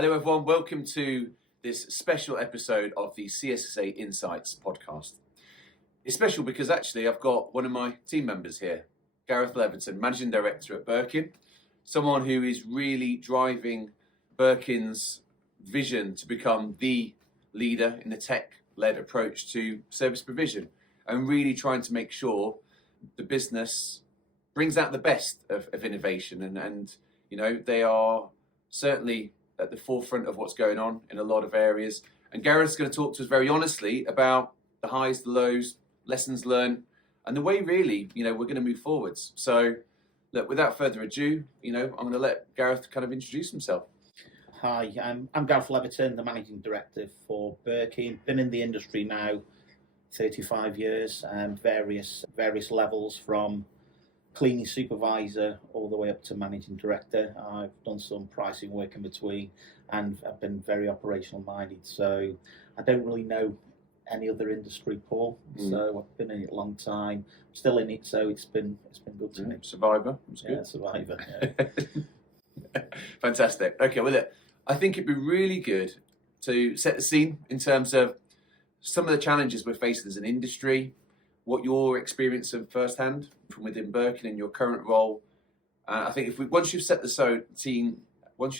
Hello everyone, welcome to this special episode of the CSSA Insights podcast. It's special because actually I've got one of my team members here, Gareth Leverton, Managing Director at Birkin, someone who is really driving Birkin's vision to become the leader in the tech-led approach to service provision and really trying to make sure the business brings out the best of innovation and you know, they are certainly at the forefront of what's going on in a lot of areas. And Gareth's going to talk to us very honestly about the highs, the lows, lessons learned, and the way really, you know, we're going to move forwards. So, look, without further ado, you know, I'm going to let Gareth kind of introduce himself. Hi, I'm Gareth Leverton, the Managing Director for Birkin. Been in the industry now 35 years, various levels from cleaning supervisor all the way up to managing director. I've done some pricing work in between and I've been very operational minded, so I don't really know any other industry, Paul. So I've been in it a long time, still in it, so it's been good to me. Survivor, that's good. Yeah, survivor. Yeah. Fantastic. Okay, well, look, I think it'd be really good to set the scene in terms of some of the challenges we're facing as an industry, what your experience of firsthand from within Birkin in your current role. I think once you've set the scene, when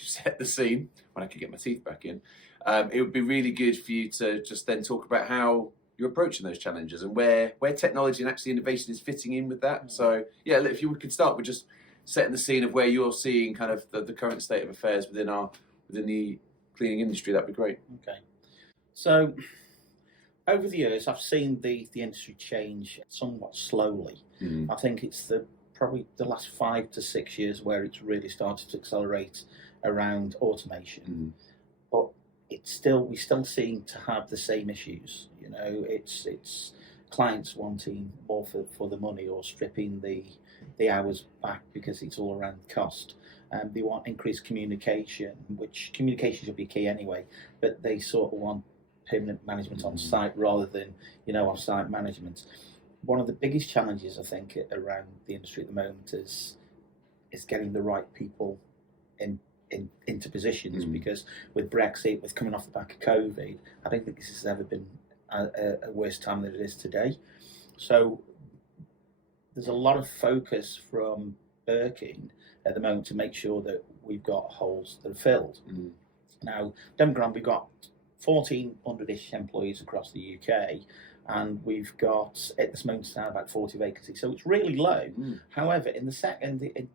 I can get my teeth back in, it would be really good for you to just then talk about how you're approaching those challenges and where technology and actually innovation is fitting in with that. So yeah, if you could start with just setting the scene of where you're seeing kind of the current state of affairs within the cleaning industry, that'd be great. Okay, so over the years, I've seen the industry change somewhat slowly. I think it's probably the last 5 to 6 years where it's really started to accelerate around automation. But we still seem to have the same issues. You know, it's clients wanting more for the money or stripping the hours back because it's all around cost. They want increased communication, which communication should be key anyway, but they sort of want permanent management on site rather than, you know, off-site management. One of the biggest challenges I think around the industry at the moment is getting the right people into positions, because with Brexit, with coming off the back of COVID, I don't think this has ever been a worse time than it is today. So there's a lot of focus from Birkin at the moment to make sure that we've got holes that are filled. Now, don't get me wrong, we've got 1,400-ish employees across the UK, and we've got at this moment now about 40 vacancies, so it's really low. However, in the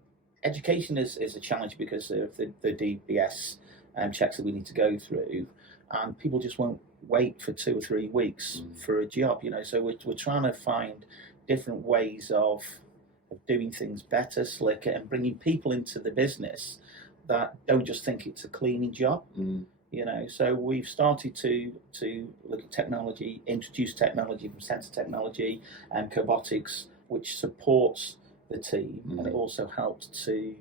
education is a challenge because of the DBS checks that we need to go through, and people just won't wait for 2 or 3 weeks for a job. You know, so we're trying to find different ways of doing things better, slicker, and bringing people into the business that don't just think it's a cleaning job. You know, so we've started to look at technology, introduce technology from sensor technology and cobotics, which supports the team, and it also helps to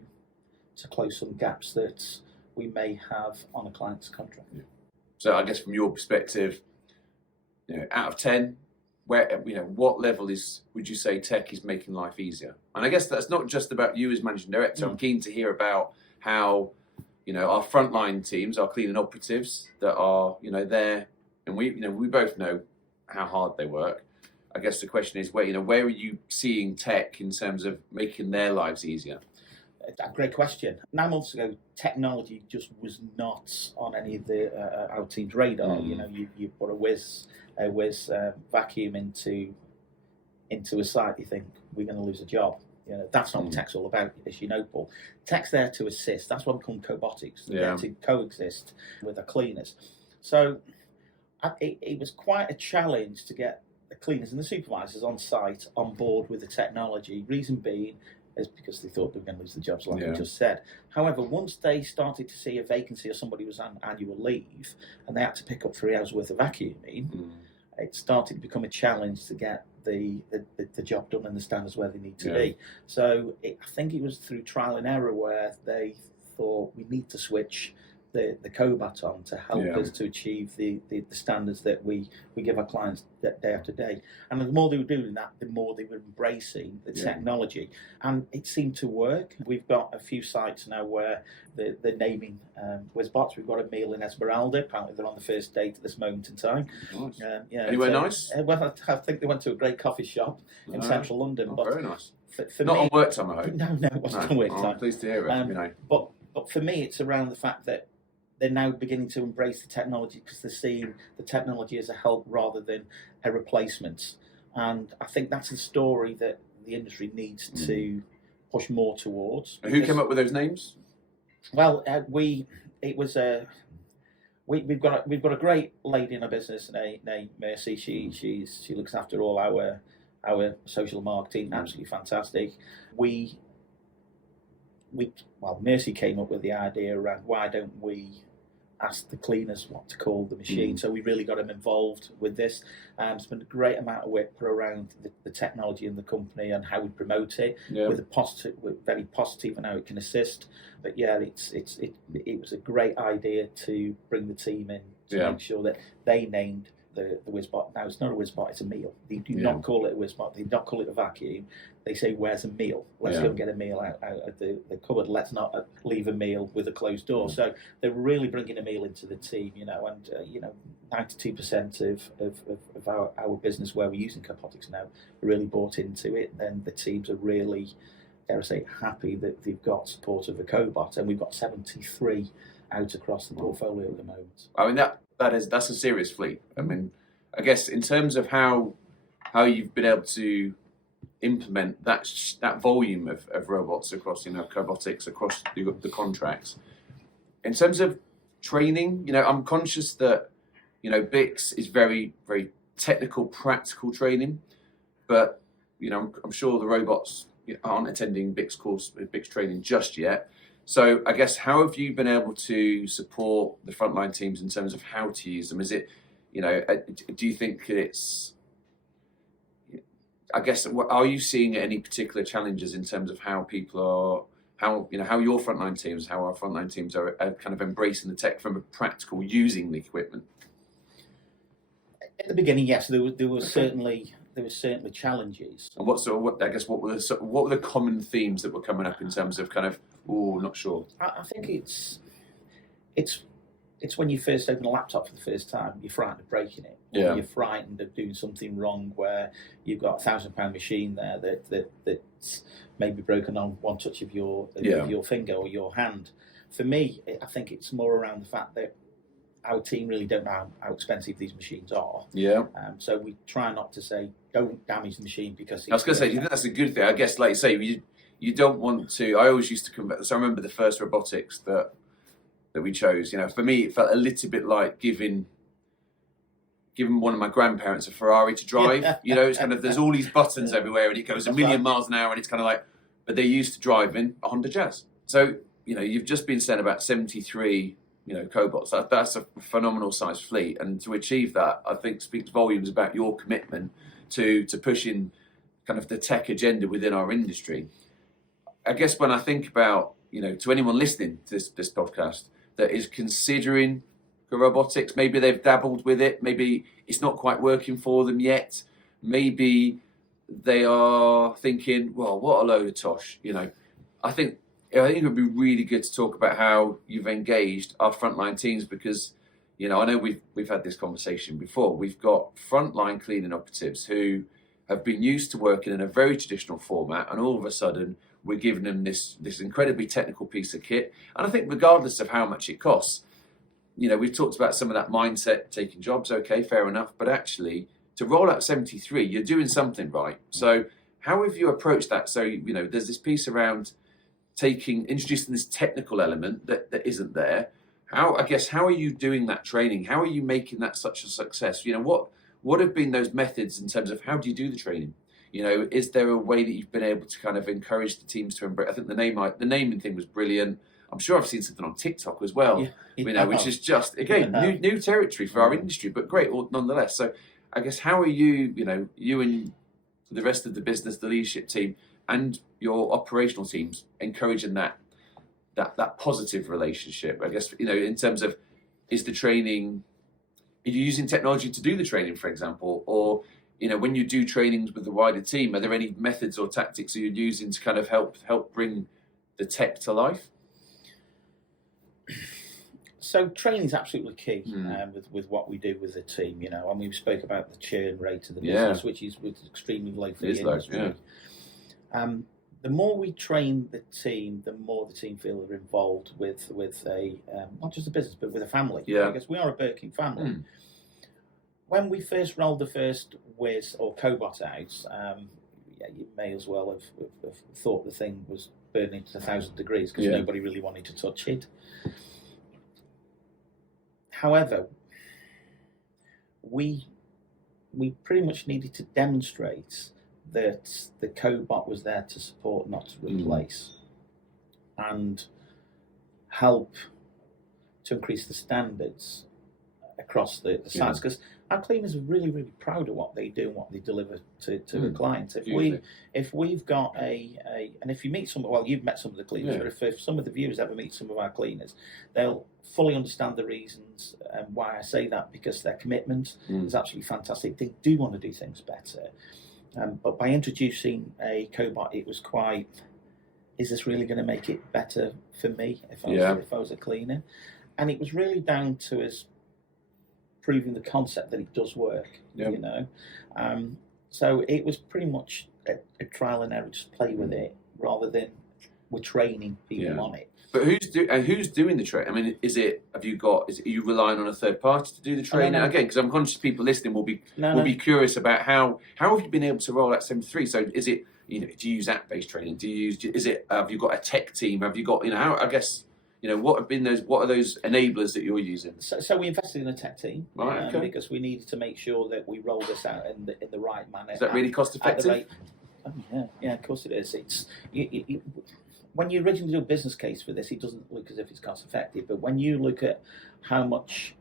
close some gaps that we may have on a client's contract. So I guess from your perspective, you know, out of 10, where, you know, what level would you say tech is making life easier? And I guess that's not just about you as managing director. I'm keen to hear about how, you know, our frontline teams, our cleaning operatives that are, you know, there, and we both know how hard they work. I guess the question is, where are you seeing tech in terms of making their lives easier? A great question. 9 months ago, technology just was not on any of our team's radar. You know, you put a whiz vacuum into a site, you think we're going to lose a job. You know, that's not what tech's all about, as you know, Paul. Tech's there to assist. That's why we call them cobotics. They're there to coexist with our cleaners. So it was quite a challenge to get the cleaners and the supervisors on site on board with the technology. Reason being is because they thought they were going to lose the jobs, like we just said. However, once they started to see a vacancy or somebody was on annual leave and they had to pick up 3 hours worth of vacuuming, it started to become a challenge to get the job done and the standards where they need to be. So I think it was through trial and error where they thought we need to switch the cobot on to help us to achieve the standards that we give our clients day after day. And the more they were doing that, the more they were embracing the technology. And it seemed to work. We've got a few sites now where they're naming WizBots. We've got a meal in Esmeralda. Apparently they're on the first date at this moment in time. Nice. Anywhere nice? Well, I think they went to a great coffee shop in central London. Oh, but very nice. For Not me, on work time, I hope. No, it wasn't on work time. I'm pleased to hear it. But for me, it's around the fact that they're now beginning to embrace the technology because they're seeing the technology as a help rather than a replacement. And I think that's a story that the industry needs to push more towards. And who came up with those names? Well, we've got a great lady in our business named Mercy. She looks after all our social marketing. Absolutely fantastic. Mercy came up with the idea around why don't we ask the cleaners what to call the machine. So we really got them involved with this. Spent a great amount of work put around the technology in the company and how we promote it with very positive and how it can assist. But it was a great idea to bring the team in to make sure that they named the WizBot. Now, it's not a WizBot, it's a meal. They do not call it a WizBot, they do not call it a vacuum. They say, where's a meal? Let's go and get a meal out of the cupboard. Let's not leave a meal with a closed door. So they're really bringing a meal into the team, and 92% of our business where we're using cobotics now really bought into it. Then the teams are really, dare I say, happy that they've got support of the cobot, and we've got 73 out across the portfolio at the moment. I mean, that's a serious fleet. I mean, I guess in terms of how you've been able to implement that volume of robots across, cobotics across the contracts. In terms of training, I'm conscious that, BICS is very, very technical, practical training, but, I'm sure the robots aren't attending BICS training just yet. So I guess, how have you been able to support the frontline teams in terms of how to use them? Is it, do you think it's, I guess, are you seeing any particular challenges in terms of how people are, how your frontline teams, how our frontline teams are kind of embracing the tech from a practical using the equipment? At the beginning, yes, there were certainly challenges. And what were the common themes that were coming up in terms of kind of, not sure? I think it's when you first open a laptop for the first time, you're frightened of breaking it. Or you're frightened of doing something wrong where you've got a £1,000 machine there that's maybe broken on one touch of your finger or your hand. For me, I think it's more around the fact that our team really don't know how expensive these machines are. Yeah. So we try not to say, don't damage the machine because... I was going to say, you think that's a good thing? I guess, like you say, you don't want to... I always used to come back... So I remember the first robotics that we chose. For me, it felt a little bit like giving one of my grandparents a Ferrari to drive. It's kind of, there's all these buttons everywhere and it goes a million miles an hour and it's kind of like... But they're used to driving a Honda Jazz. So, you've just been saying about 73... cobots. That's a phenomenal size fleet, and to achieve that, I think speaks volumes about your commitment to pushing kind of the tech agenda within our industry. I guess when I think about, to anyone listening to this podcast that is considering robotics, maybe they've dabbled with it, maybe it's not quite working for them yet, maybe they are thinking, well, what a load of tosh, I think it would be really good to talk about how you've engaged our frontline teams because, I know we've had this conversation before. We've got frontline cleaning operatives who have been used to working in a very traditional format, and all of a sudden we're giving them this incredibly technical piece of kit. And I think regardless of how much it costs, we've talked about some of that mindset, taking jobs, okay, fair enough, but actually to roll out 73, you're doing something right. So how have you approached that? So, there's this piece around introducing this technical element that isn't there. How are you doing that training? How are you making that such a success? What have been those methods in terms of how do you do the training? Is there a way that you've been able to kind of encourage the teams to embrace? I think the naming thing was brilliant. I'm sure I've seen something on TikTok as well, which is just, again, new territory for our industry, but great nonetheless. So I guess how are you, you and the rest of the business, the leadership team, and your operational teams encouraging that that positive relationship? I guess, in terms of, is the training, are you using technology to do the training, for example, or when you do trainings with the wider team, are there any methods or tactics that you're using to kind of help bring the tech to life? So training is absolutely key with what we do with the team, and we spoke about the churn rate of the business, which is extremely low for the industry. The more we train the team, the more the team feel they're involved with a not just a business, but with a family. Because we are a Birkin family. When we first rolled the first Wiz or Cobot out, you may as well have thought the thing was burning to 1,000 degrees because nobody really wanted to touch it. However, we pretty much needed to demonstrate that the Cobot was there to support, not to replace, and help to increase the standards across the sites. Because our cleaners are really, really proud of what they do and what they deliver to the clients. If we've got and if you meet you've met some of the cleaners, or if some of the viewers ever meet some of our cleaners, they'll fully understand the reasons why I say that, because their commitment is absolutely fantastic. They do want to do things better. But by introducing a Cobot, it was quite, is this really going to make it better for me if I was a cleaner? And it was really down to us proving the concept that it does work, So it was pretty much a trial and error, just play with it, rather than we're training people on it. But who's doing the training? I mean, are you relying on a third party to do the training? Again, because I'm conscious people listening will be curious about how have you been able to roll out 73? So is it, do you use app-based training? Have you got a tech team? Have you got, how, I guess, what are those enablers that you're using? So we invested in a tech team, right? Because we needed to make sure that we rolled this out in the right manner. Is that really cost effective? Of course it is. It's when you originally do a business case for this, it doesn't look as if it's cost effective. But when you look at how much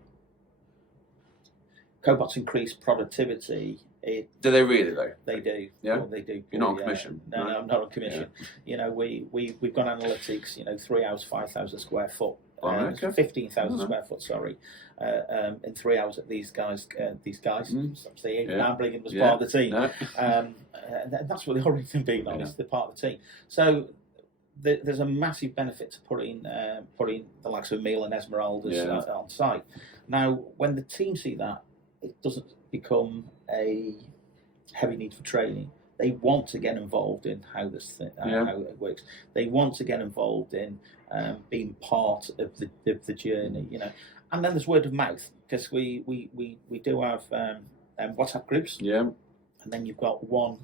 Cobots increase productivity, do they really though? They do. Yeah, well, they do. You're not on commission. No, I'm not on commission. Yeah. We've got analytics. 3 hours, 5,000 square foot. 15,000 square foot. Sorry, in 3 hours at these guys. I'm bringing them as part of the team. No. And that's what they are, even being honest. They're part of the team. So there's a massive benefit to putting the likes of Emil and Esmeralda's on site. Now, when the team see that, it doesn't become a heavy need for training. They want to get involved in how it works. They want to get involved in being part of the journey, And then there's word of mouth, because we do have WhatsApp groups. Yeah. And then you've got one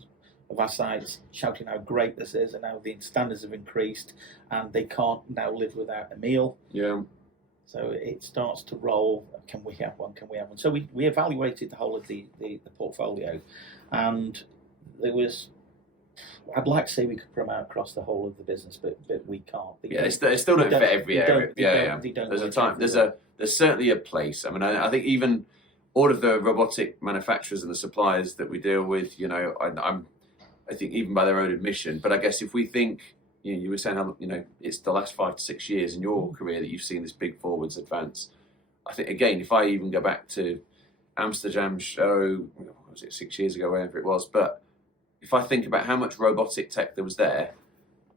of our sites shouting how great this is and how the standards have increased and they can't now live without a meal. Yeah. So it starts to roll. Can we have one? So we evaluated the whole of the portfolio, and there was, I'd like to say we could promote across the whole of the business, but we can't. They still don't fit every area. There's a time. There's certainly a place. I mean, I think even all of the robotic manufacturers and the suppliers that we deal with, I think even by their own admission. But I guess if we think, you were saying how it's the last 5 to 6 years in your career that you've seen this big forwards advance. I think again, if I even go back to Amsterdam show, what was it, 6 years ago, wherever it was, but if I think about how much robotic tech there was there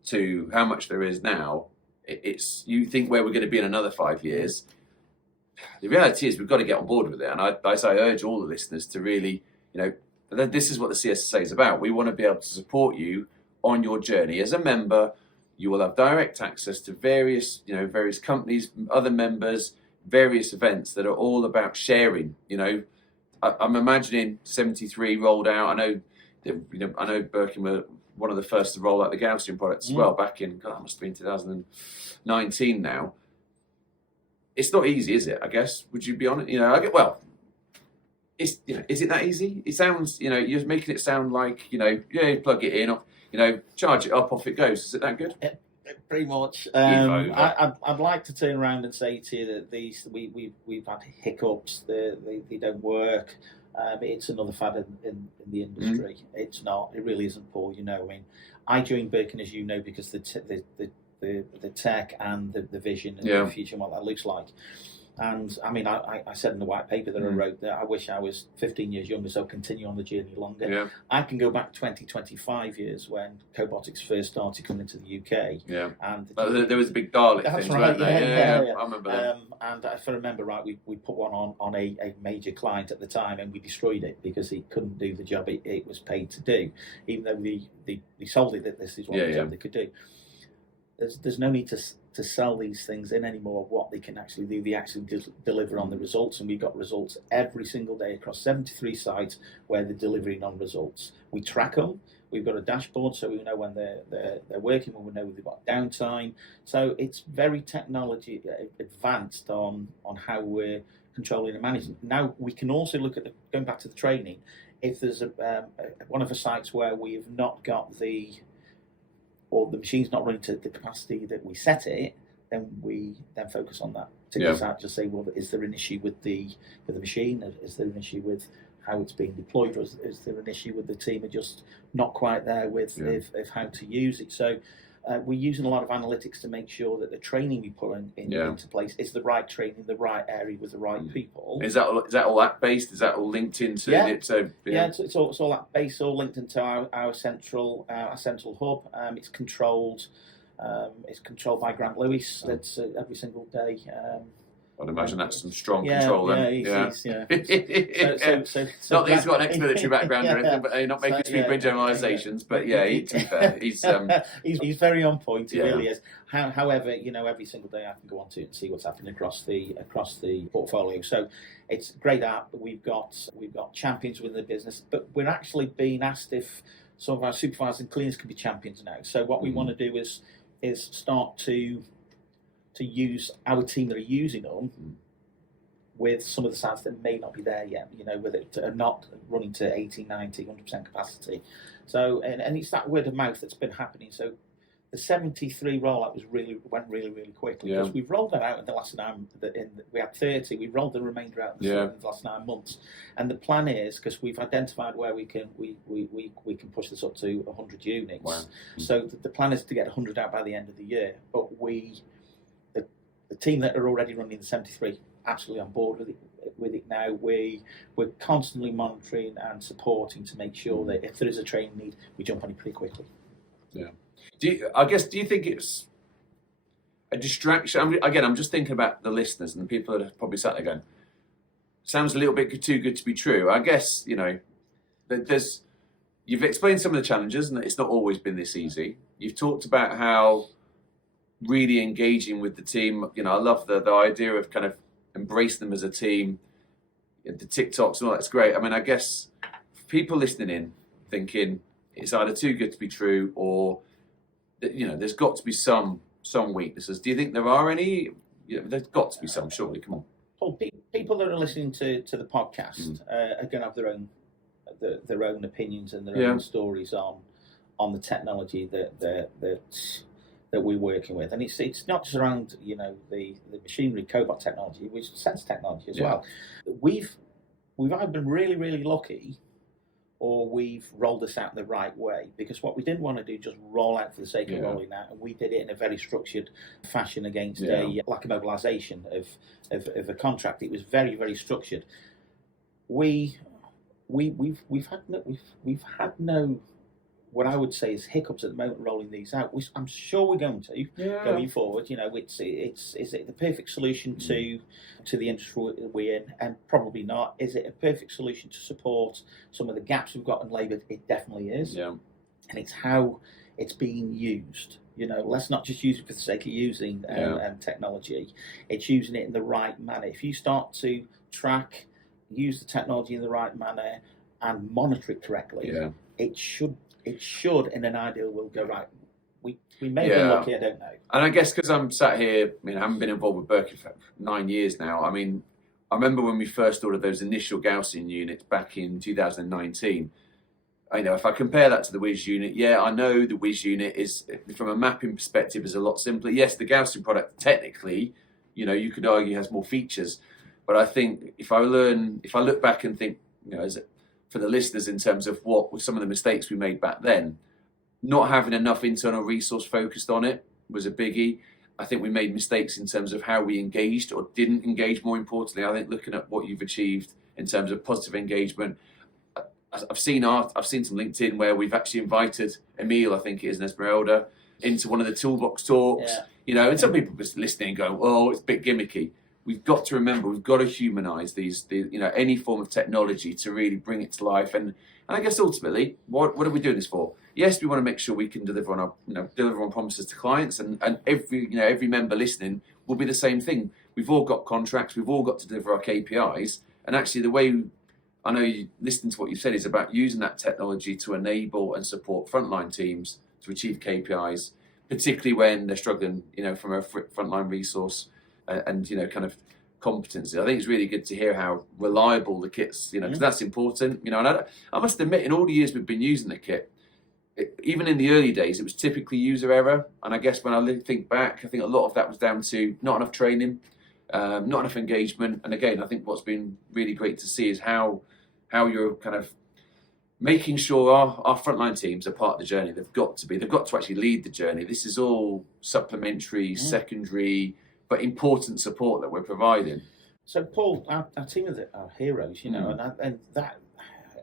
to how much there is now, it's you think where we're going to be in another 5 years. The reality is we've got to get on board with it, and I urge all the listeners to really, this is what the CSSA is about. We want to be able to support you on your journey. As a member, you will have direct access to various companies, other members, various events that are all about sharing. I'm imagining 73 rolled out. I know Birkin were one of the first to roll out the Gaussian products as well back in, God, that must have been 2019 now. It's not easy, is it? I guess. Would you be honest? Is it that easy? It sounds, you're making it sound like, you plug it in, charge it up, off it goes. Is it that good? Pretty much. I'd like to turn around and say to you that we've had hiccups. They don't work. It's another fad in the industry. It's not. It really isn't, Paul. I joined Birkin, as you know, because the the tech and the vision and the future and what that looks like. And I mean, I said in the white paper that I wrote that I wish I was 15 years younger, so continue on the journey longer. Yeah. I can go back 20, 25 years when cobotics first started coming into the UK. Yeah. And there was a big Dalek that's thing, right, weren't there? yeah. I remember that. And if I remember right, we put one on a major client at the time, and we destroyed it because it couldn't do the job it was paid to do, even though we sold it that this is what the job they could do. There's no need to sell these things in anymore. What they can actually do, they actually deliver on the results, and we've got results every single day across 73 sites where they're delivering on results. We track them. We've got a dashboard, so we know when they're working, when we know they've got downtime. So it's very technology advanced on how we're controlling and managing. Now we can also look at going back to the training. If there's one of the sites where we have not got the machine's not running to the capacity that we set it, then we focus on that. Just say, well, is there an issue with the machine? Is there an issue with how it's being deployed? Or is there an issue with the team are just not quite there with how to use it? So we're using a lot of analytics to make sure that the training we put into place is the right training, the right area with the right people. Is that all app based? Is that all linked into it? So it's all app based, all linked into our central hub. It's controlled. It's controlled by Grant Lewis. That's every single day. I'd imagine that's some strong control then. He's Not that he's got an ex-military background or anything, but not making stupid generalisations. But to be fair, he's very on point. He really is. However, every single day I can go on to it and see what's happening across the portfolio. So it's a great app. We've got champions within the business, but we're actually being asked if some of our supervisors and cleaners can be champions now. So what we want to do is start to use our team that are using them with some of the sites that may not be there yet, with it not running to 80, 90, 100% capacity. So, and it's that word of mouth that's been happening. So the 73 rollout went really, really quickly because we've rolled that out in the last we had 30, we rolled the remainder out in the last 9 months. And the plan is, because we've identified where we can push this up to 100 units. Wow. So the plan is to get 100 out by the end of the year. But the team that are already running the 73 absolutely on board with it now. We're constantly monitoring and supporting to make sure that if there is a training need, we jump on it pretty quickly. Yeah. Do you think it's a distraction? I'm just thinking about the listeners and the people that are probably sat there going, sounds a little bit too good to be true. I guess, you've explained some of the challenges and that it's not always been this easy. You've talked about how really engaging with the team. I love the idea of kind of embracing them as a team. The TikToks and all that's great. I guess people listening in thinking it's either too good to be true or there's got to be some weaknesses. Do you think there are any? There's got to be some. Surely, come on. Well, people that are listening to the podcast are going to have their own opinions and their own stories on the technology that we're working with, and it's not just around the machinery cobot technology, which is sense technology as well. We've either been really, really lucky, or we've rolled this out the right way, because what we didn't want to do just roll out for the sake of rolling out, and we did it in a very structured fashion against a lack of mobilisation of a contract. It was very, very structured. We've had no what I would say is hiccups at the moment rolling these out, which I'm sure we're going to going forward. Is it the perfect solution to the industry we're in? And probably not. Is it a perfect solution to support some of the gaps we've got in labour? It definitely is. Yeah. And it's how it's being used. Let's not just use it for the sake of using technology. It's using it in the right manner. If you start to use the technology in the right manner and monitor it correctly, it should, in an ideal world, go right. We may have been lucky, I don't know. And I guess because I'm sat here, I haven't been involved with Birkin for 9 years now. I remember when we first ordered those initial Gaussian units back in 2019. If I compare that to the Whiz unit, I know the Whiz unit is, from a mapping perspective, is a lot simpler. Yes, the Gaussian product technically, you could argue has more features, but I think if I look back and think, for the listeners in terms of what were some of the mistakes we made back then, not having enough internal resource focused on it was a biggie. I think we made mistakes in terms of how we engaged or didn't engage. More importantly, I think looking at what you've achieved in terms of positive engagement. I've seen some LinkedIn where we've actually invited Emil, I think it is, in Esmeralda, into one of the toolbox talks. Yeah. And some people just listening going, "Oh, it's a bit gimmicky." We've got to remember, we've got to humanise these, any form of technology to really bring it to life. And I guess ultimately, what are we doing this for? Yes, we want to make sure we can deliver on promises to clients, and every member listening will be the same thing. We've all got contracts, we've all got to deliver our KPIs, and actually the way I know you listening to what you said is about using that technology to enable and support frontline teams to achieve KPIs, particularly when they're struggling, from a frontline resource and kind of competency. I think it's really good to hear how reliable the kit's, because that's important. And I must admit, in all the years we've been using the kit, even in the early days, it was typically user error. And I guess when I think back, I think a lot of that was down to not enough training, not enough engagement. And again, I think what's been really great to see is how you're kind of making sure our frontline teams are part of the journey. They've got to actually lead the journey. This is all supplementary, secondary, but important support that we're providing. So, Paul, our team are heroes, and that,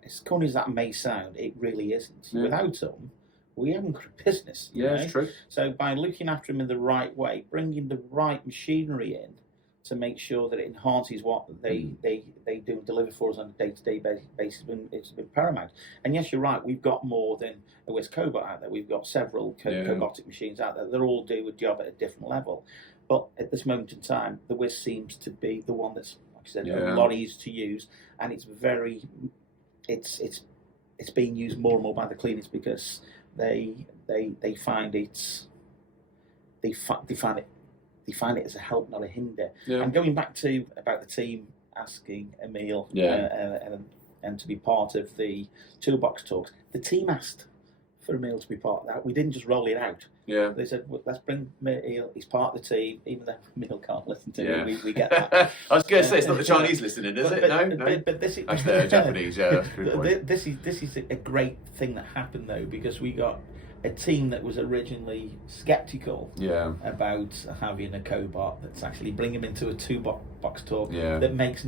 as corny as that may sound, it really isn't. Yeah. Without them, we haven't got a business. It's true. So, by looking after them in the right way, bringing the right machinery in to make sure that it enhances what they do and deliver for us on a day-to-day basis, it's been paramount. And yes, you're right, we've got more than a WIS Cobot out there. We've got several cobotic machines out there that all do a job at a different level. But at this moment in time, the WIS seems to be the one that's, like I said, a lot easier to use, and it's being used more and more by the cleaners because they find it as a help, not a hinder. Yeah. And going back to about the team asking Emil and to be part of the toolbox talks, the team asked for Emil to be part of that. We didn't just roll it out. Yeah. They said, well, let's bring Emil. He's part of the team, even though Emil can't listen to it. We get that. I was going to say, it's not the Chinese listening, is it? No. But this is actually, they're Japanese. Yeah. This is a great thing that happened though, because we got a team that was originally sceptical about having a cobot that's actually bring him into a two-box talk that makes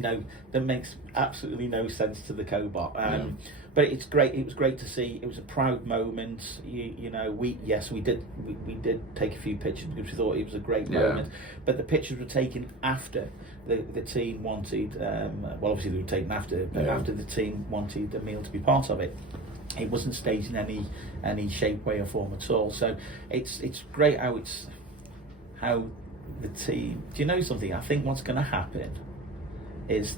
absolutely no sense to the cobot. But it's great. It was great to see. It was a proud moment. We did take a few pictures because we thought it was a great moment. But the pictures were taken after the team wanted. Well, obviously they were taken after, but after the team wanted Emil to be part of it. It wasn't staged in any shape, way, or form at all. So it's great how the team. Do you know something? I think what's going to happen is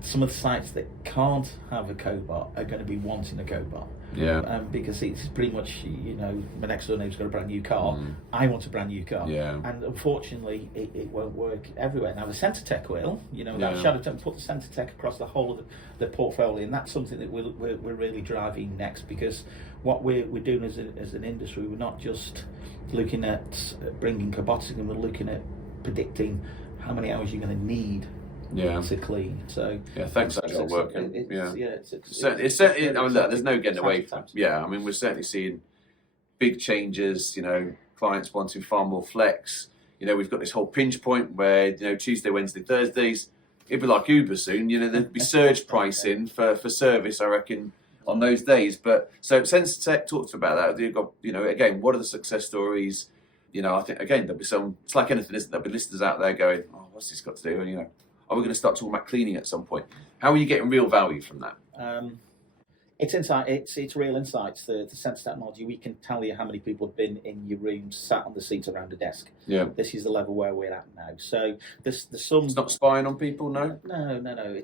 some of the sites that can't have a cobot are going to be wanting a cobot. Yeah. Because it's pretty much, my next door neighbour's got a brand new car. I want a brand new car. Yeah. And unfortunately, it won't work everywhere. Now, the Centretech will, that Shadow Tech put the Centretech across the whole of the portfolio, and that's something that we're really driving next, because what we're doing as an industry, we're not just looking at bringing cobotics in, we're looking at predicting how many hours you're going to need to clean. So thanks for your work. It's certainly. I mean, look, there's no getting away from. I mean, we're certainly seeing big changes. Clients wanting far more flex. We've got this whole pinch point where Tuesday, Wednesday, Thursdays. It'd be like Uber soon. There'd be surge pricing for service, I reckon, on those days. But so Sensitech talked about that. You've got again, what are the success stories? I think again there'll be some. It's like anything, isn't there? There'll be listeners out there going, "Oh, what's this got to do?" And are we going to start talking about cleaning at some point? How are you getting real value from that? It's insight. It's real insights. The sense technology. We can tell you how many people have been in your room, sat on the seats around a desk. Yeah. This is the level where we're at now. So there's some. It's not spying on people, no. No.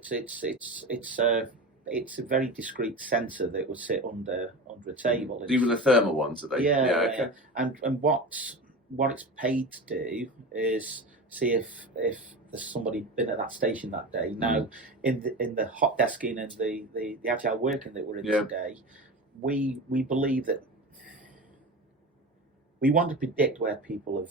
It's a very discreet sensor that will sit under a table. Even the thermal ones, are they? Yeah. Okay. And what it's paid to do is see if there's somebody been at that station that day. Now, in the hot desking and the agile working that we're in today, we believe that we want to predict where people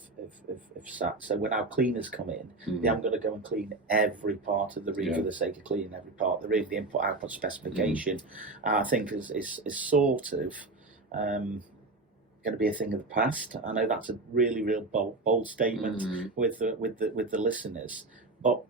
have sat. So when our cleaners come in, they aren't going to go and clean every part of the room for the sake of cleaning every part of the room. The input-output specification, I think, is sort of going to be a thing of the past. I know that's a real bold statement with the listeners, but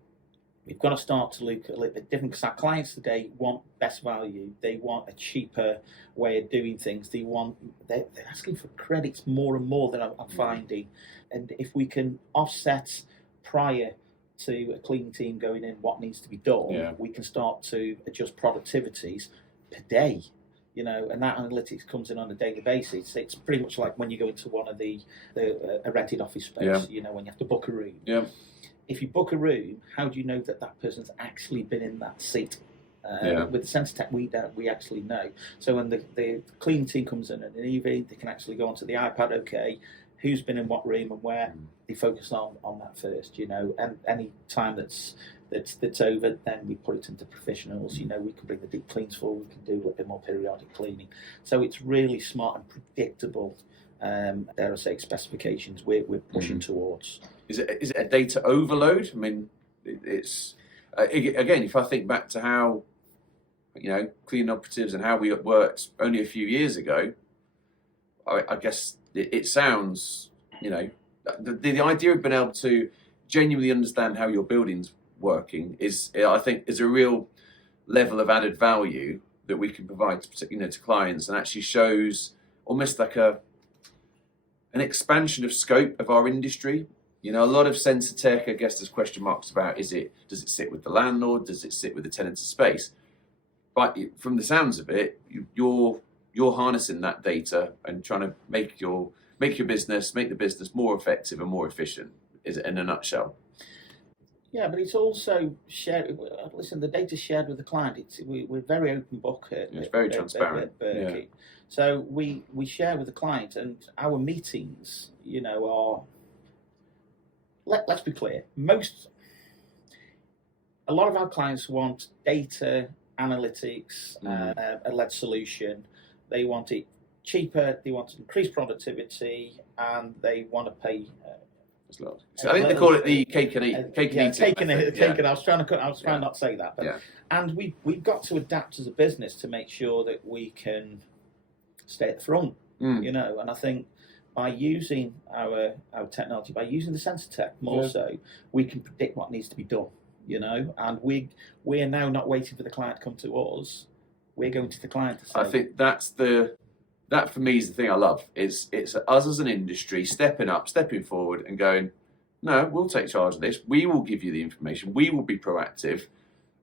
we've got to start to look a little bit different, because our clients today want best value. They want a cheaper way of doing things. They're asking for credits more and more than I'm finding. And if we can offset prior to a clean team going in what needs to be done, we can start to adjust productivities per day. And that analytics comes in on a daily basis. It's pretty much like when you go into one of a rented office space, when you have to book a room. Yeah. If you book a room, how do you know that person's actually been in that seat? With the Sensor Tech, we actually know. So when the clean team comes in an evening, they can actually go onto the iPad, okay, who's been in what room and where. They focus on that first, and any time that's over, then we put it into professionals. We can bring the deep cleans forward, we can do a little bit more periodic cleaning. So it's really smart and predictable, dare I say, specifications we're pushing towards. Is it a data overload? I mean, it's again, if I think back to how cleaning operatives and how we worked only a few years ago, I guess it sounds, the idea of being able to genuinely understand how your building's working is a real level of added value that we can provide to clients, and actually shows almost like an expansion of scope of our industry. A lot of sensor tech, I guess there's question marks about, does it sit with the landlord? Does it sit with the tenant's space? But from the sounds of it, you're harnessing that data and trying to make the business more effective and more efficient, is it, in a nutshell? Yeah, but it's also shared. Listen, the data's shared with the client. We're very open book. It's very transparent. At Birkin. Yeah. So we share with the client, and our meetings, are. Let's be clear. A lot of our clients want data analytics, a led solution. They want it cheaper. They want to increase productivity, and they want to pay. So I think they call it the cake and eat. Cake and I was trying not to say that. But, and we've got to adapt as a business to make sure that we can stay at the front. And I think by using our technology, by using the sensor tech more so, we can predict what needs to be done. And we're now not waiting for the client to come to us. We're going to the client to say. I think that for me is the thing I love. It's us as an industry stepping forward and going, no, we'll take charge of this. We will give you the information. We will be proactive.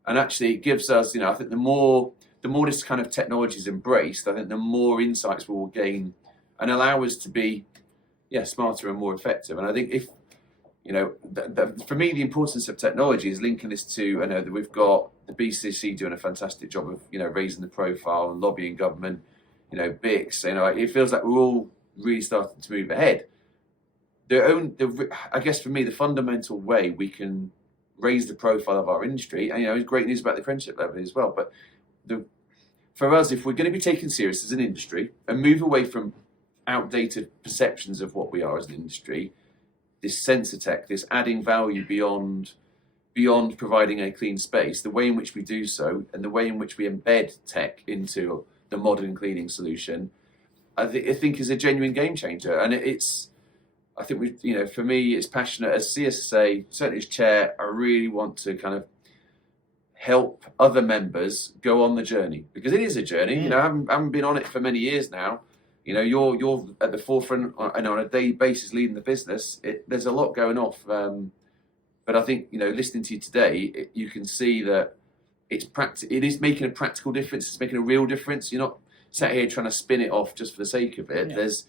And actually it gives us, I think the more this kind of technology is embraced, I think the more insights we will gain and allow us to be, smarter and more effective. And I think if, for me, the importance of technology is linking this to, I know that we've got the BCC doing a fantastic job of, raising the profile and lobbying government, BICS, it feels like we're all really starting to move ahead. I guess for me, the fundamental way we can raise the profile of our industry, and it's great news about the friendship level as well, but for us, if we're going to be taken serious as an industry and move away from outdated perceptions of what we are as an industry, this sensor tech, this adding value beyond providing a clean space, the way in which we do so and the way in which we embed tech into the modern cleaning solution, I think is a genuine game changer. And I think for me, it's passionate as CSSA, certainly as chair, I really want to kind of help other members go on the journey, because it is a journey. I haven't been on it for many years now. You're at the forefront and on a daily basis leading the business. There's a lot going off, but I think listening to you today, you can see that it is making a practical difference. It's making a real difference. You're not sat here trying to spin it off just for the sake of it. There's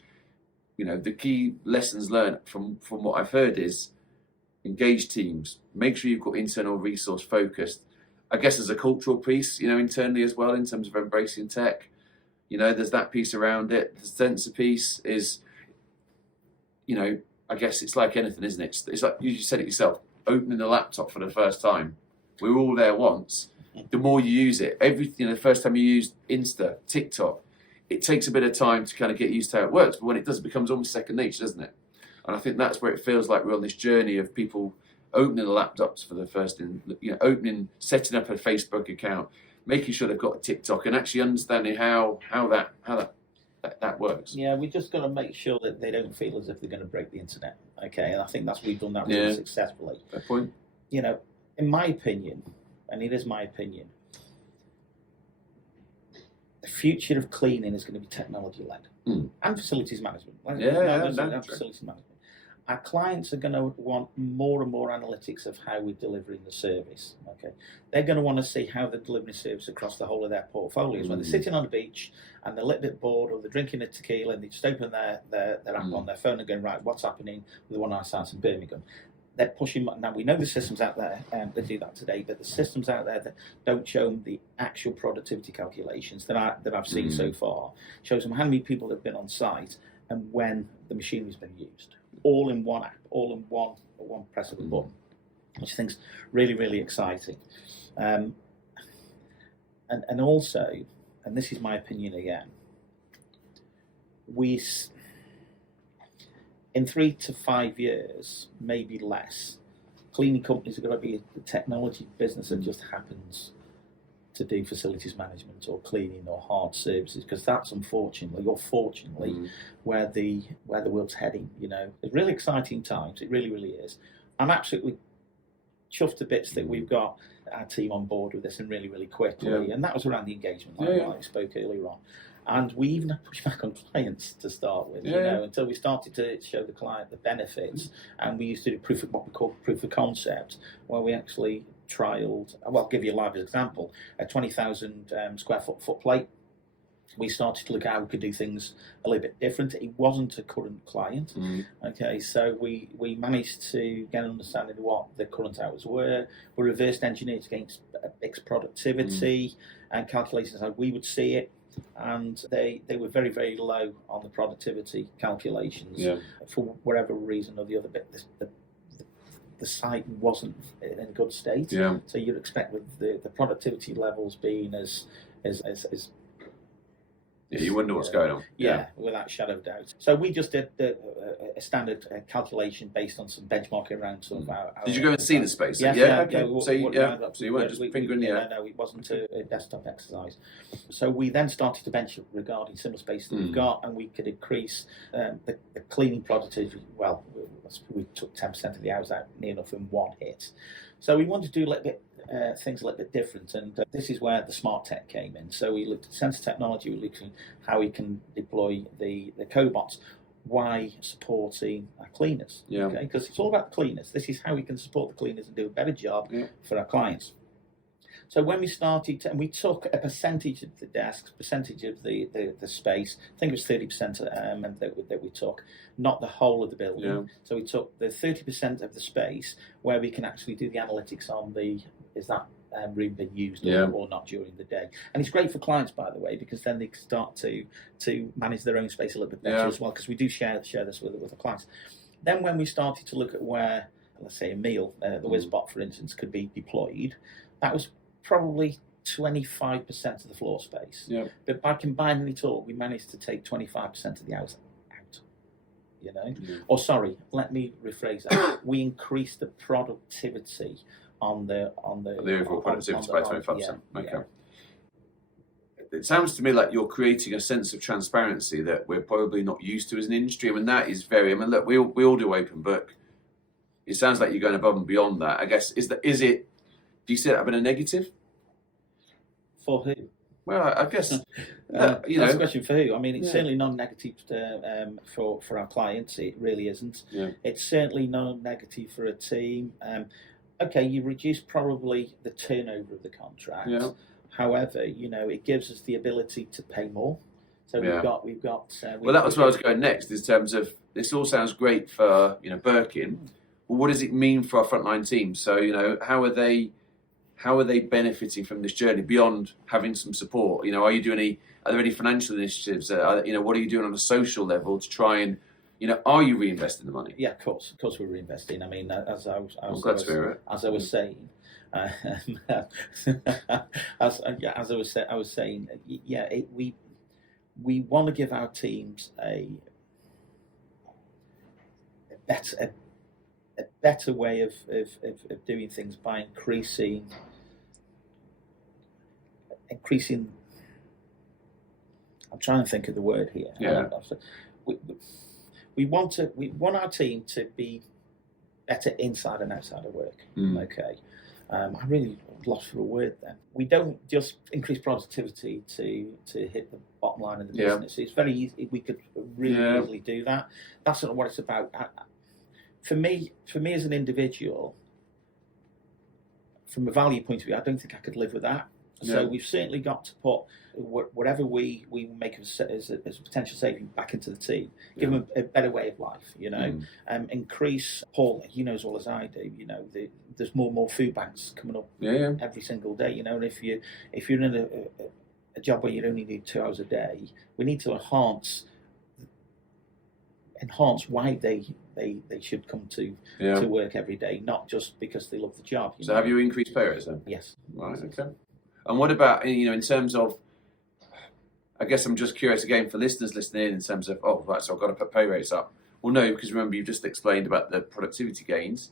the key lessons learned from what I've heard is engage teams, make sure you've got internal resource focused. I guess there's a cultural piece, internally as well in terms of embracing tech. There's that piece around it. The sensor piece is, I guess it's like anything, isn't it? It's like you just said it yourself, opening the laptop for the first time. We're all there once. The more you use it, the first time you use Insta, TikTok, it takes a bit of time to kind of get used to how it works. But when it does, it becomes almost second nature, doesn't it? And I think that's where it feels like we're on this journey of people opening the laptops for the first, setting up a Facebook account, making sure they've got a TikTok, and actually understanding how that. that works. Yeah, we just got to make sure that they don't feel as if they're going to break the internet. Okay, and I think we've done that really successfully. Fair point. In my opinion, and it is my opinion, the future of cleaning is going to be technology led and facilities management. Facilities management. Our clients are going to want more and more analytics of how we're delivering the service. Okay, they're going to want to see how they're delivering service across the whole of their portfolios. When they're sitting on the beach and they're a little bit bored, or they're drinking a tequila and they just open their app on their phone and going, right, what's happening with the one I site in Birmingham? They're pushing. Now we know the systems out there that do that today, but the systems out there that don't show them the actual productivity calculations that I've seen so far shows them how many people have been on site and when the machinery's been used. All in one app, all in one press of a button, which I think is really, really exciting. And also, and this is my opinion again, in 3 to 5 years, maybe less, cleaning companies are going to be a technology business that just happens to do facilities management or cleaning or hard services, because that's unfortunately or fortunately where the world's heading. It's really exciting times. It really, really is. I'm absolutely chuffed to bits that we've got our team on board with this and really, really quickly. And that was around the engagement, like I spoke earlier on. And we even had pushed back on clients to start with, until we started to show the client the benefits. And we used to do what we call proof of concept, where we actually trialled, well, I'll give you a live example, a 20,000 square foot plate. We started to look at how we could do things a little bit different. It wasn't a current client. Okay, so we managed to get an understanding of what the current hours were. We reversed engineered against its productivity and calculations how we would see it. And they were very, very low on the productivity calculations for whatever reason or the other bit. The site wasn't in a good state, so you'd expect with the productivity levels being as you wonder what's going on. Without shadow of doubt. So we just did a standard calculation based on some benchmarking around some of our. Did you go and see the space? Okay. So you weren't just fingering the air. No, it wasn't a desktop exercise. So we then started to benchmark regarding similar space that we've got, and we could increase the cleaning productivity. Well, we took 10% of the hours out near enough in one hit. So we wanted to do a little bit. Things a little bit different, and this is where the smart tech came in. So we looked at sensor technology, we looked at how we can deploy the cobots, why supporting our cleaners, because it's all about the cleaners. This is how we can support the cleaners and do a better job for our clients. So when we started, and we took a percentage of the desks, percentage of the space, I think it was 30% that we took, not the whole of the building. So we took the 30% of the space where we can actually do the analytics on is that room being used or not during the day. And it's great for clients, by the way, because then they can start to manage their own space a little bit better as well, because we do share this with the clients. Then when we started to look at where, let's say, a meal, the WizBot, for instance, could be deployed, that was probably 25% of the floor space. But by combining it all, we managed to take 25% of the hours out. Or sorry, let me rephrase that. We increased the productivity on the overall productivity by 25%. It sounds to me like you're creating a sense of transparency that we're probably not used to as an industry. I mean, that is look, we all do open book. It sounds like you're going above and beyond that. I guess do you see that having a negative? For who? Well, I guess that's a question for who. I mean, it's certainly non-negative for our clients. It really isn't. It's certainly non-negative for a team. Okay, you reduce probably the turnover of the contract. However, it gives us the ability to pay more. So we've got. Well, that was where I was going next. In terms of this, all sounds great for Birkin. Well, what does it mean for our frontline teams? So how are they benefiting from this journey beyond having some support? Are there any financial initiatives? What are you doing on a social level to try and are you reinvesting the money? Yeah, of course we're reinvesting. I mean, as I was saying, we want to give our teams a better way of doing things by increasing I'm trying to think of the word here. Yeah. We want our team to be better inside and outside of work. Okay. I really lost for a word then. We don't just increase productivity to hit the bottom line of the business. It's very easy. We could really easily do that. That's not what it's about. For me as an individual, from a value point of view, I don't think I could live with that. So we've certainly got to put whatever we make as a potential saving back into the team, give them a better way of life, increase. Paul, you know as well as I do, there's more and more food banks coming up every single day, and if you're in a job where you only need 2 hours a day, we need to enhance why they should come to work every day, not just because they love the job. So have you increased pay rates then? Yes. Right, okay. And what about, in terms of, I guess I'm just curious again for listeners listening in terms of, so I've got to put pay rates up. Well, no, because remember you've just explained about the productivity gains.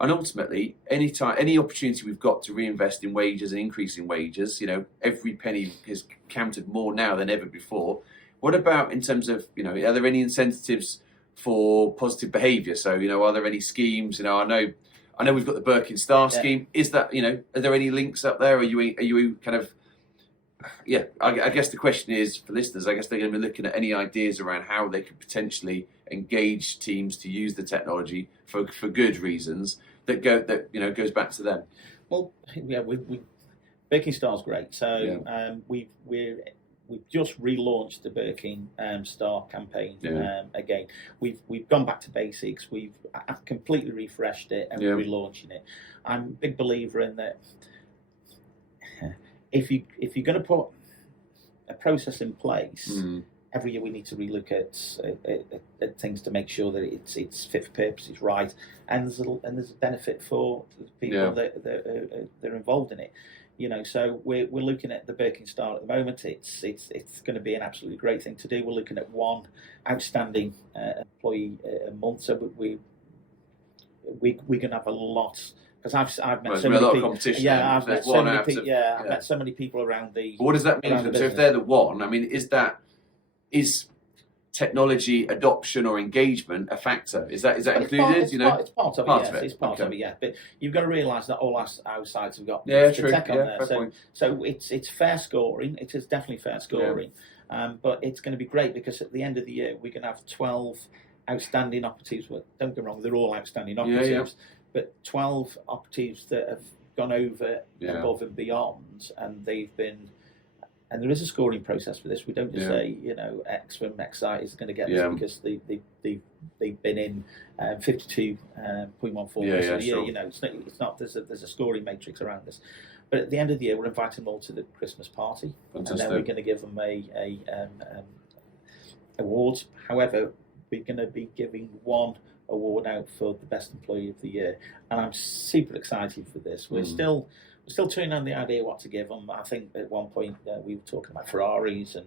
And ultimately, any opportunity we've got to reinvest in wages and increase in wages, every penny is counted more now than ever before. What about in terms of, are there any incentives for positive behaviour? So, are there any schemes? I know we've got the Birkin Star scheme. Is that, are there any links up there? Are you kind of, I guess the question is for listeners, I guess they're going to be looking at any ideas around how they could potentially engage teams to use the technology for good reasons that goes back to them. Well, Birkin Star's great. So we've just relaunched the Birkin Star campaign again. We've gone back to basics. I've completely refreshed it and we're relaunching it. I'm a big believer in that. If you're going to put a process in place, every year we need to relook at things to make sure that it's fit for purpose, it's right, and there's a benefit for the people that are involved in it. So we're looking at the Birkin Star at the moment. It's going to be an absolutely great thing to do. We're looking at one outstanding employee a month. So we're going to have a lot, because I've met so many people. I've met so many people. I've met so many people around the. What does that mean for them? So if they're the one, is technology adoption or engagement a factor? Is that included? It's part of it. It's part of it. Yeah, but you've got to realise that all our sites have got the tech on there. So it's fair scoring. It is definitely fair scoring. But it's going to be great because at the end of the year we're going to have 12 outstanding operatives. Well, don't get me wrong, they're all outstanding operatives, but 12 operatives that have gone over above and beyond, and they've been. And there is a scoring process for this. We don't just say, X from X site is going to get this because they've been in 52.14 years a year. It's not. There's a scoring matrix around this. But at the end of the year, we're inviting them all to the Christmas party, and then we're going to give them a awards. However, we're going to be giving one award out for the best employee of the year, and I'm super excited for this. We're still toying on the idea what to give them. I think at one point we were talking about Ferraris and.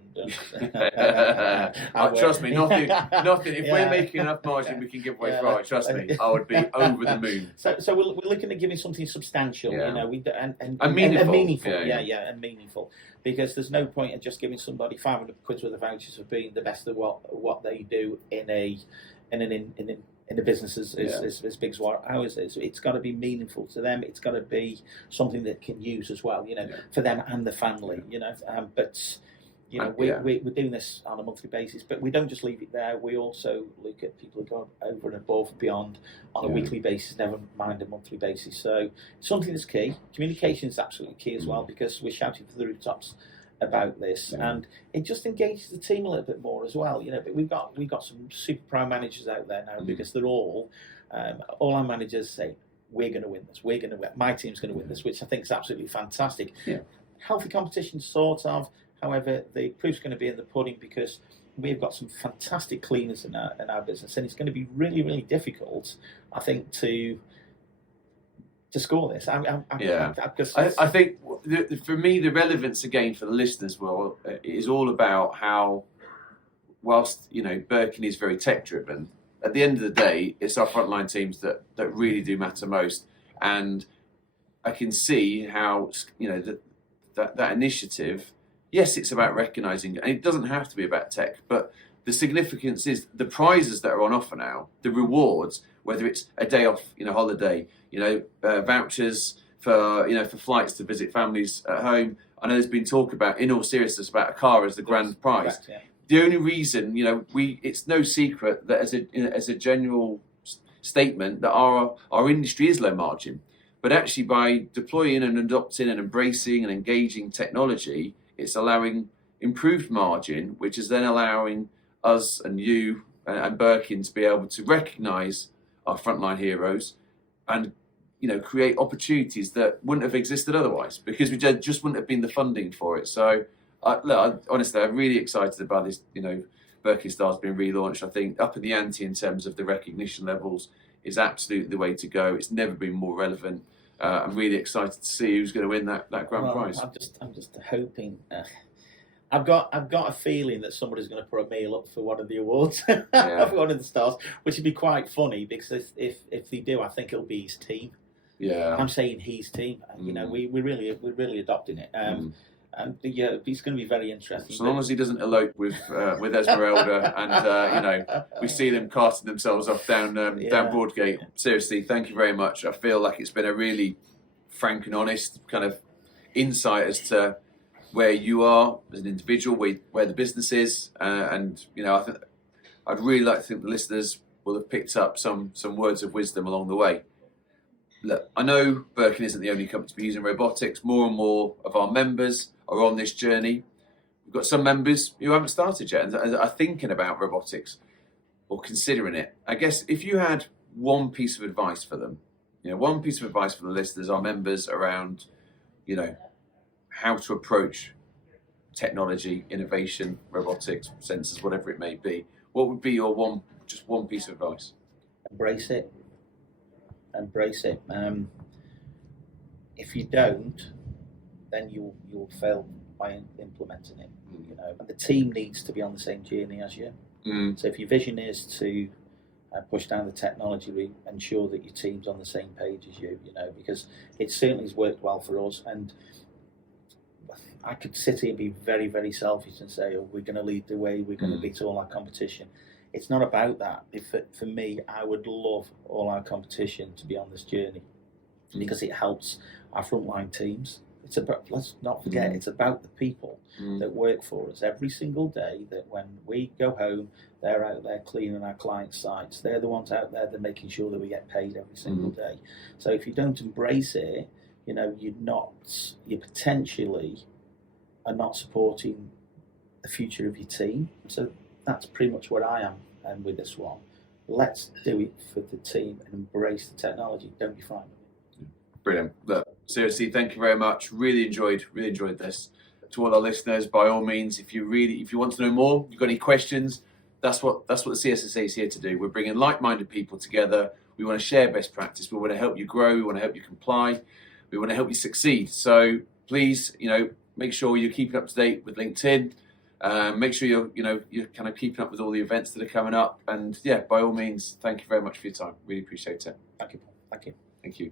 Trust me, nothing. If we're making enough margin, we can give away Ferraris. Trust me, I would be over the moon. So we're looking at giving something substantial, and meaningful. And meaningful. Because there's no point in just giving somebody 500 quid worth of vouchers for being the best of what they do in a business as big as what ours is. It's got to be meaningful to them. It's got to be something that can use as well, for them and the family, But we're doing this on a monthly basis, but we don't just leave it there. We also look at people who go over and above and beyond on a weekly basis, never mind a monthly basis. So something that's key. Communication is absolutely key as well, because we're shouting for the rooftops about this, and it just engages the team a little bit more as well. But we've got some super prime managers out there now, because they're all our managers say we're going to win this. We're going to win. My team's going to win this, which I think is absolutely fantastic. Yeah. Healthy competition, sort of. However, the proof's going to be in the pudding, because we've got some fantastic cleaners in our business, and it's going to be really, really difficult, I think, to score this. I think for me the relevance again for the listeners is all about how, whilst Birkin is very tech driven, at the end of the day it's our frontline teams that really do matter most, and I can see how that initiative yes, it's about recognising, and it doesn't have to be about tech, but the significance is the prizes that are on offer now, the rewards, whether it's a day off, holiday, vouchers for, for flights to visit families at home. I know there's been talk about, in all seriousness, about a car as the grand prize. Correct, yeah. The only reason, it's no secret that as a general statement that our industry is low margin, but actually by deploying and adopting and embracing and engaging technology, it's allowing improved margin, which is then allowing us and you and Birkin to be able to recognise our frontline heroes and create opportunities that wouldn't have existed otherwise, because we just wouldn't have been the funding for it. So honestly, I'm really excited about this. Birkin Star's been relaunched. I think upping the ante in terms of the recognition levels is absolutely the way to go. It's never been more relevant. I'm really excited to see who's going to win that grand prize. I'm just hoping. I've got a feeling that somebody's going to put a meal up for one of the awards, for one of the stars, which would be quite funny, because if they do, I think it'll be his team. Yeah, I'm saying his team. We're really adopting it. And it's going to be very interesting. So long as he doesn't elope with Esmeralda, and we see them casting themselves off down Broadgate. Seriously, thank you very much. I feel like it's been a really frank and honest kind of insight as to where you are as an individual, where the business is, and I think I'd really like to think the listeners will have picked up some words of wisdom along the way. Look, I know Birkin isn't the only company to be using robotics. More and more of our members are on this journey. We've got some members who haven't started yet and are thinking about robotics or considering it. I guess if you had one piece of advice for them, one piece of advice for the listeners, our members, around, how to approach technology, innovation, robotics, sensors, whatever it may be, what would be your one piece of advice? Embrace it. If you don't, then you'll fail by implementing it. And the team needs to be on the same journey as you. So if your vision is to push down the technology, we ensure that your team's on the same page as you. Because it certainly has worked well for us. And I could sit here and be very, very selfish and say, "Oh, we're going to lead the way. We're going to beat all our competition." It's not about that. For me, I would love all our competition to be on this journey, because it helps our frontline teams. It's about, let's not forget, it's about the people that work for us every single day, that when we go home, they're out there cleaning our clients' sites. They're the ones out there that are making sure that we get paid every single day. So if you don't embrace it, you potentially are not supporting the future of your team. So that's pretty much where I am with this one. Let's do it for the team and embrace the technology. Don't be frightened. Brilliant. Look, seriously, thank you very much. Really enjoyed this. To all our listeners, by all means, if you want to know more, you've got any questions, that's what the CSSA is here to do. We're bringing like-minded people together. We want to share best practice. We want to help you grow. We want to help you comply. We want to help you succeed. So please, make sure you're keeping up to date with LinkedIn. Make sure you're kind of keeping up with all the events that are coming up. And by all means, thank you very much for your time. Really appreciate it. Thank you, Paul. Thank you. Thank you.